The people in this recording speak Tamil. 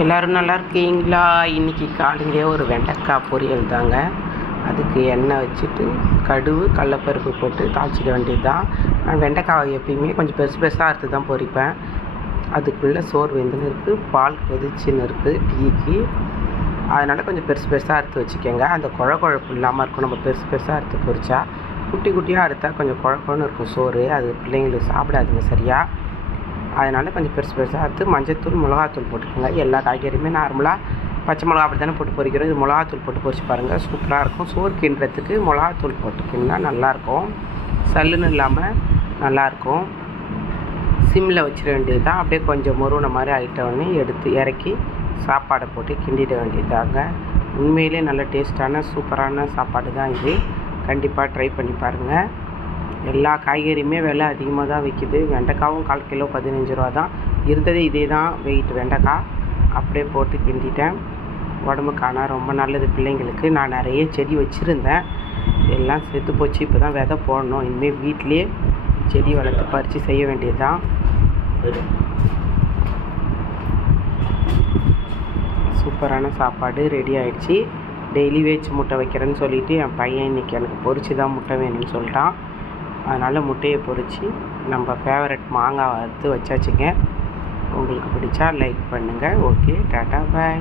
எல்லோரும் நல்லா இருக்கீங்களா? இன்றைக்கி காலையிலே ஒரு வெண்டைக்காய் பொரியல் தாங்க. அதுக்கு எண்ணெய் வச்சுட்டு கடுகு கடலப்பருப்பு போட்டு தாளிச்சிக்க வேண்டியது தான். நான் வெண்டைக்காய் எப்பயுமே கொஞ்சம் பெருசு பெருசாக அறுத்து தான் பொரிப்பேன். அதுக்குள்ளே சோறு வெந்துன்னு இருக்குது, பால் கொதிச்சுன்னு இருக்குது டீக்கு. அதனால் கொஞ்சம் பெருசு பெருசாக அறுத்து வச்சுக்கோங்க. அந்த குழப்பு இல்லாமல் இருக்கும். நம்ம பெருசு பெருசாக அறுத்து பொரிச்சா குட்டி குட்டியாக அறுத்தால் கொஞ்சம் குழப்பம்னு இருக்கும் சோறு. அது பிள்ளைங்களுக்கு சாப்பிடாதுங்க சரியாக. அதனால் கொஞ்சம் பெருசு பெருசாக அறுத்து மஞ்சத்தூள் மிளகாத்தூள் போட்டுக்கோங்க. எல்லா காய்கறியுமே நார்மலாக பச்சை மிளகா அப்படி தானே போட்டு பொரிக்கிறோம். இது மிளகாத்தூள் போட்டு பொரிச்சு பாருங்கள், சூப்பராக இருக்கும். சோறு கிண்டுறதுக்கு மிளகாத்தூள் போட்டுக்கிங்கன்னா நல்லாயிருக்கும், சல்லுன்னு இல்லாமல் நல்லாயிருக்கும். சிம்மில் வச்சிட வேண்டியது தான். அப்படியே கொஞ்சம் முருவனை மாதிரி ஆகிட்டோடனே எடுத்து இறக்கி சாப்பாடை போட்டு கிண்டிட வேண்டியதாங்க. உண்மையிலே நல்ல டேஸ்ட்டான சூப்பரான சாப்பாடு தான் இது. கண்டிப்பாக ட்ரை பண்ணி பாருங்கள். எல்லா காய்கறியுமே விலை அதிகமாக தான் விற்கிது. வெண்டைக்காவும் 1/4 கிலோ 15 ரூபா தான் இருந்தது. இதே தான் வெயிட் வெண்டைக்காய். அப்படியே போட்டு கிண்டிட்டேன். உடம்புக்கான ரொம்ப நல்லது பிள்ளைங்களுக்கு. நான் நிறைய செடி வச்சுருந்தேன், எல்லாம் செத்து போச்சு. இப்போ தான் விதை போடணும். இனிமேல் வீட்டிலே செடி வளர்த்து பறித்து செய்ய வேண்டியது தான். சூப்பரான சாப்பாடு ரெடி ஆகிடுச்சி. டெய்லி வேச்சு முட்டை வைக்கிறேன்னு சொல்லிவிட்டு என் பையன் இன்றைக்கி எனக்கு பொரிச்சு தான் முட்டை வேணும்னு சொல்லிட்டான். அதனால் முட்டையை பொரித்து நம்ம ஃபேவரட் மாங்காய் வறுத்து வச்சாச்சுங்க. உங்களுக்கு பிடிச்சா லைக் பண்ணுங்கள். ஓகே, டாட்டா, பாய்.